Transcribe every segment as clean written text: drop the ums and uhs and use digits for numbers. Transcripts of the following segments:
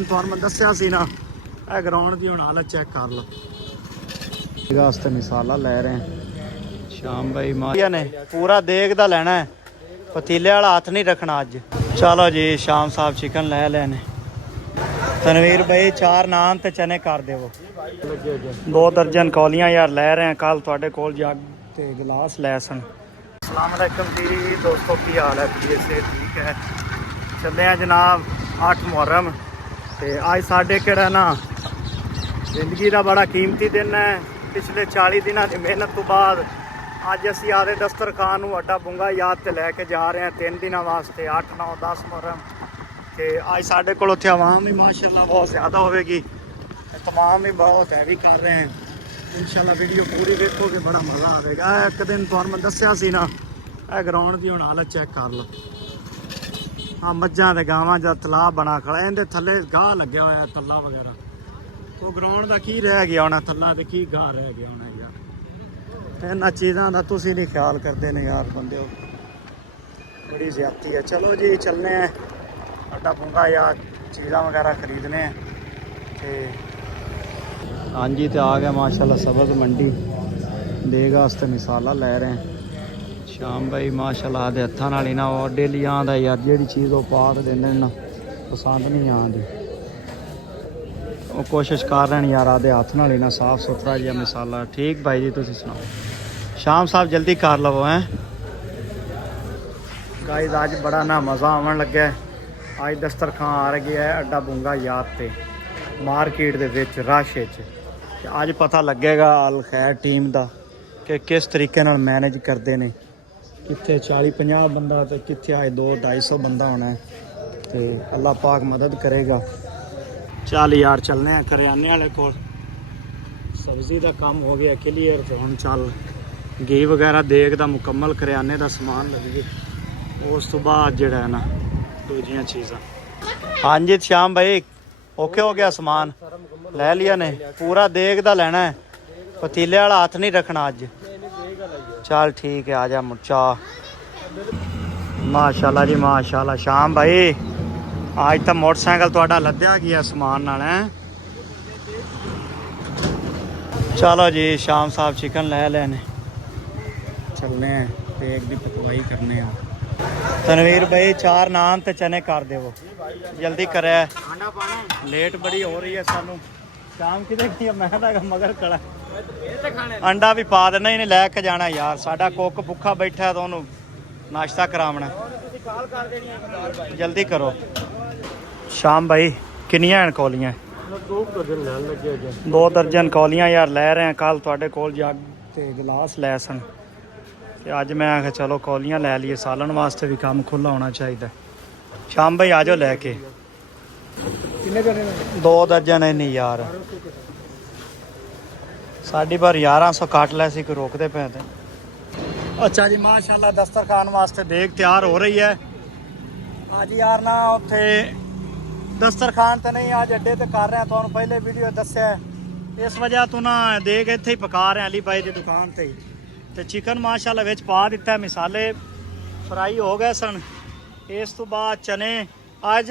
ਤੁਹਾਨੂੰ ਮੈਂ ਦੱਸਿਆ ਸੀ ਨਾ, ਇਹ ਗਰਾਊਂਡ ਦੀ ਹੁਣ ਹਾਲਤ ਚੈੱਕ ਕਰ ਲਓ। ਵਾਸਤੇ ਮਿਸਾਲਾ ਲੈ ਰਹੇ हैं शाम भाई मारिया ने पूरा देग दा लेना है, पतीले वाला हाथ नहीं रखना अज। चलो जी शाम साहब चिकन ले लेने। तनवीर भाई 4 नान ते चने कर देवो। 2 दर्जन कौलियां यार ले रहे हैं, कल तुहाडे कोल जग ते गिलास ले सन। अस्सलाम वालेकुम जी दोस्तों, की हाल है? प्लीज से ठीक है। चले हैं जनाब 8 मुहर्रम ते अज साडे केड़ा ना जिंदगी का बड़ा कीमती दिन है। पिछले 40 दिनों की मेहनत तो बाद अज असी आदे दस्तरखान अड्डा बुंगा याद ते लैके जा रहे हैं 3 दिनों वास्ते, 8, 9, 10 मुहर्रम। तो अज साढ़े को आवाम भी माशाल्लाह बहुत ज़्यादा होगी, तमाम भी बहुत हैवी कर रहे हैं। इंशाल्लाह वीडियो पूरी देखोगे बड़ा मज़ा आएगा। एक दिन तुहानू मैं दस्सिया सी ना, यह ग्राउंड की हुण हालत चेक कर लो। हाँ मझां ते गावां दा तलाब बना खड़ा, इहदे थल्ले गाह लग्या होया तल्ला वगैरह। तो ग्राउंड का की रह गया होना थल्ला, तो की गाह रह गया होना यार। इन्हां चीज़ों का तुसीं नहीं ख्याल करते ने यार बंदे, बड़ी ज्यादती है। चलो जी चलने हैं अड्डा बुंगा यार, चीज़ा वगैरह खरीदने हैं। हाँ जी तो आ गया माशाल्लाह सब्ज़ मंडी, देग वास्ते मिसाला ले रहे हैं। शाम भाई माशाल्लाह आदे हत्थां नाल ही ना और डेली आंदा यार, जिहड़ी चीज़ वो पा के देंदे ना पसंद नहीं आती, वो कोशिश कर रहे हैं यार आदे हथ नाल ही ना साफ सुथरा जिहा मिसाला। ठीक भाई जी तुसीं सुनाओ? शाम साहब जल्दी कर लवो हैं गाइस, अज बड़ा ना मज़ा आवन लग्या है। अज दस्तरखान आ गया है अड्डा बुंगा याद ते मार्केट दे विच रश विच। अज पता लगेगा अल खैर टीम दा कि किस तरीके नाल मैनेज करते हैं, कित्थे 40-50 बंदा तो कित्थे अज 200-250 बंदा होना है। तो अल्लाह पाक मदद करेगा। चल यार चलने हैं करियाने वाले को, सब्जी का काम हो गया क्लीयर। तो हम चल घी वगैरह देग दा मुकम्मल करियाने का समान लगे, उस तो बाद जड़ा है ना दूजियां चीज़ां। हाँ जी श्याम भाई ओके हो गया, सामान ले लिया ने, पूरा देग दा लेना है, पतीले वाला हाथ नहीं रखना अज। चल ठीक है, आ जा मुर्चा। माशाल्लाह जी माशाल्लाह श्याम भाई आज तो मोटरसाइकिल तुहाडा लद्या गया समान नाल है। चलो जी शाम साहब चिकन ले लेने, चलने हैं देग की पकवाई करने हैं। तनवीर भाई 4 नान ते चने कर देवो, जल्दी करे, लेट बड़ी हो रही है सानू। शाम कि मैं मगर खड़ा अंडा भी पा देना, इन्हें लैके जाना यार। साडा कुक भुखा बैठा है तो उन्होंने नाश्ता करावना, जल्दी करो। शाम भाई किनियां हैं कौलियां? 2 दर्जन कौलियां यार ले रहे हैं, कल तुहाडे कोल जग ते गिलास ले सन। तो अज मैं आखिया चलो कौलियां ले लिए, सालन वास्ते भी काम खुला होना चाहिए। शाम भाई आ जाओ लैके। 2 दर्जन है नहीं यार, साड़ी पर 1100 काट लै सी, कोई रोकते पे थे। अच्छा जी माशाल्लाह दस्तरखान वास्ते देग तैयार हो रही है। अज यार ना उत्थे दस्तरखान तो नहीं, अज अड्डे तो कर रहे हैं, तुहानू पहले वीडियो दस्या है। इस वजह तो ना देग इत्थे ही पका रहे हैं अली भाई की दुकान ते ही। तो चिकन माशाल्लाह विच पा दिता है, मिसाले फ्राई हो गए सन। इस तो बाद चने, अज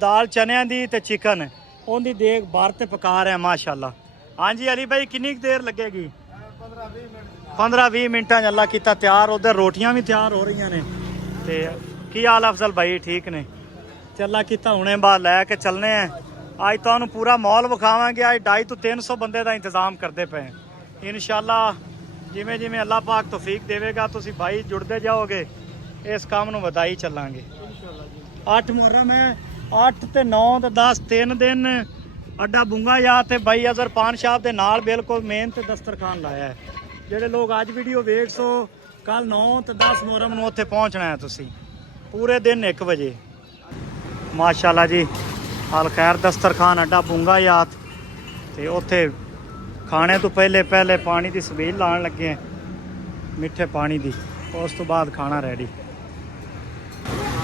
दाल चनिया दी ते चिकन उनकी देग बाहर ते पका रहे हैं माशाल्लाह। हाँ जी अली भाई कितनी देर लगेगी? 15-20 मिनटा अल्लाह किता तैयार। उधर रोटियां भी तैयार हो रही ने। ते की हाल अफजल भाई ठीक ने? अल्लाह किता हुणे बाद लैके चलने हैं। अज तुहानू पूरा मॉल विखावांगे। अज 250-300 बंदे का इंतजाम करते पे इंशाल्लाह। जिमें जिमें अल्लाह पाक तौफीक देवेगा तुसी भाई जुड़ते जाओगे, इस काम नू वधाई चलांगे। 8 मुहर्रम है, 8 ते 9 ते 10 3 दिन अड्डा बुंगा याद ते भाई अजहर पान शाह के नाल बिल्कुल मेन ते दस्तरखान लाया है। जेडे लोग अज वीडियो वेख सो, कल 9 ते 10 मुहर्रम नू उत्थे पहुँचना है तुसी पूरे दिन 1 बजे। माशाल्लाह जी हाल खैर दस्तरखान अड्डा बुंगा याद ते उत्थे खाने तो पहले पानी की सबील लाने लगे हैं, मिठे पानी की, उस तो बाद खाना रेडी।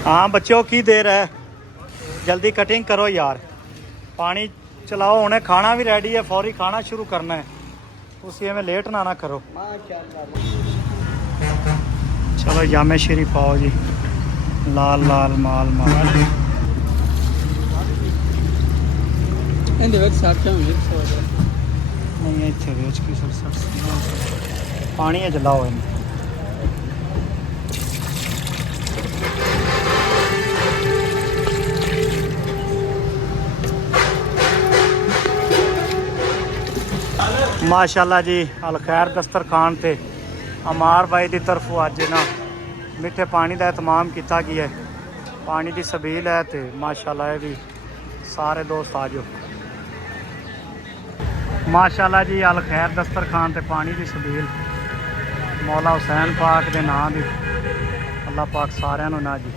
हाँ बच्चों की देर है, जल्दी कटिंग करो यार, पानी चलाओ। उन्हें खाना भी रेडी है, फौरी खाना शुरू करना है, उसी में लेट ना करो। चलो जामे शरीफ आओ जी। ਲਾਲ ਲਾਲ ਮਾਲ ਮਾਲ ਇਹਦੇ ਵਿੱਚ ਸਾਖਾਂ ਮਿਕਸ ਹੋ ਗਿਆ ਨਹੀਂ ਇੱਥੇ ਵੇਚ ਕੇ ਸਰ ਪਾਣੀ ਹੈ ਜਲਾਓ ਇਹਨੂੰ माशाल्लाह जी अल खैर दस्तरखान ते अमार भाई की तरफों अज ना मिठे पानी का एहतमाम किया गया है पानी की सबील है तो माशाल्लाह ये भी सारे दोस्त आ जाओ माशाल्लाह जी अल खैर दस्तरखान ते पानी की सबील मौला हुसैन पाक के नाम की अल्लाह पाक सारिਆਂ ਨੂੰ ना जी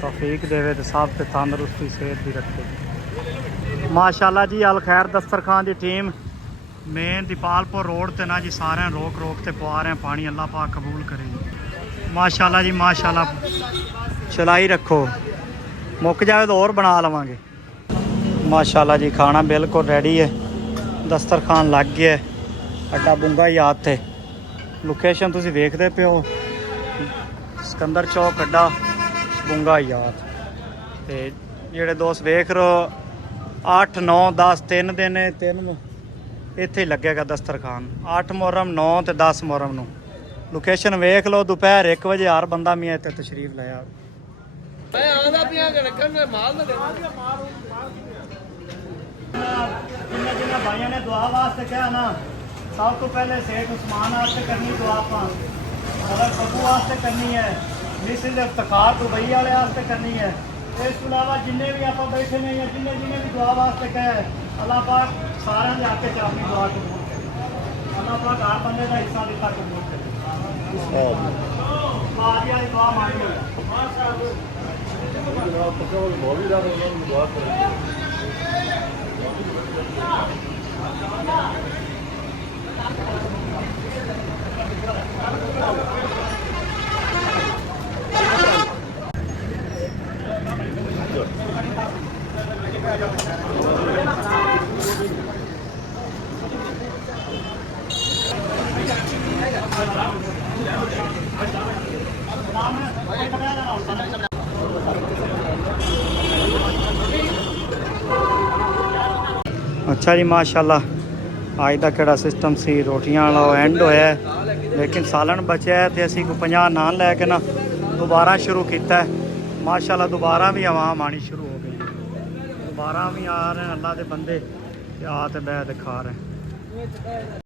तौफीक देवे तो सब ते तंदुरुस्ती सेहत भी रखे माशाल्लाह जी अल खैर दस्तरखान की टीम मेन दीपालपुर रोड ते ना जी सारे रोक रोक ते पवा रहे हैं पानी अल्लाह पाक कबूल करे माशाल्लाह जी माशाल्लाह चलाई रखो मुक जाए तो और बना लवांगे माशाल्लाह जी खाना बिल्कुल रेडी है दस्तरखान लग गया है अड्डा बुंगा याद थे लोकेशन तुसी वेखदे पे हो सिकंदर चौक अड्डा बुंगा याद ते जेड़े दोस्त वेख रहे हो 8 9 10 3 दिन 3 ਇੱਥੇ ਹੀ ਲੱਗੇਗਾ ਦਸਤਰਖਾਨ 8 ਮੁਹਰਮ 9 ਤੇ 10 ਮੁਹਰਮ ਨੂੰ ਲੋਕੇਸ਼ਨ ਵੇਖ ਲਓ ਦੁਪਹਿਰ 1 ਵਜੇ ਹਰ ਬੰਦਾ ਮੀਆਂ ਇੱਥੇ ਤਸ਼ਰੀਫ ਲਾਇਆ ਮੈਂ ਆਂਦਾ ਪਿਆ ਕਿ ਰੱਖਣ ਦੇ ਮਾਲ ਨਾ ਦੇਵਾਂਗੇ ਜਿੰਨਾ ਭਾਈਆਂ ਨੇ ਦੁਆ ਵਾਸਤੇ ਕਿਹਾ ਨਾ ਸਭ ਤੋਂ ਪਹਿਲੇ ਸ਼ੇਖ ਉਸਮਾਨ ਵਾਸਤੇ ਕਰਨੀ ਦੁਆ ਆਪਾਂ ਅਗਰ ਬੱਬੂ ਵਾਸਤੇ ਕਰਨੀ ਹੈ ਮਿਸਲ ਦੇ ਇਫਤਖਾਰ ਦੁਬਈ ਵਾਲੇ ਵਾਸਤੇ ਕਰਨੀ ਹੈ ਇਸ ਤੋਂ ਇਲਾਵਾ ਜਿੰਨੇ ਵੀ ਆਪਾਂ ਬੈਠੇ ਨੇ ਜਾਂ ਜਿੰਨੇ ਵੀ ਦੁਆ ਵਾਸਤੇ ਕਹੇ अल्लाह पाक सारे के आके अपनी दुआ कबूल करे अल्लाह पाक हर बंदे का हिस्सा दिता कबूल करे दुआ मांगी अच्छा जी माशाल्लाह अज का केड़ा सिस्टम सी रोटियां वाला एंड होया है लेकिन सालन बचा है तो असी 50 नान लैके ना दोबारा शुरू किया है माशाल्लाह दोबारा भी आवाम आनी शुरू हो गई दोबारा भी आ रहे हैं अल्लाह के बंदे आ ते बैठ खा रहे हैं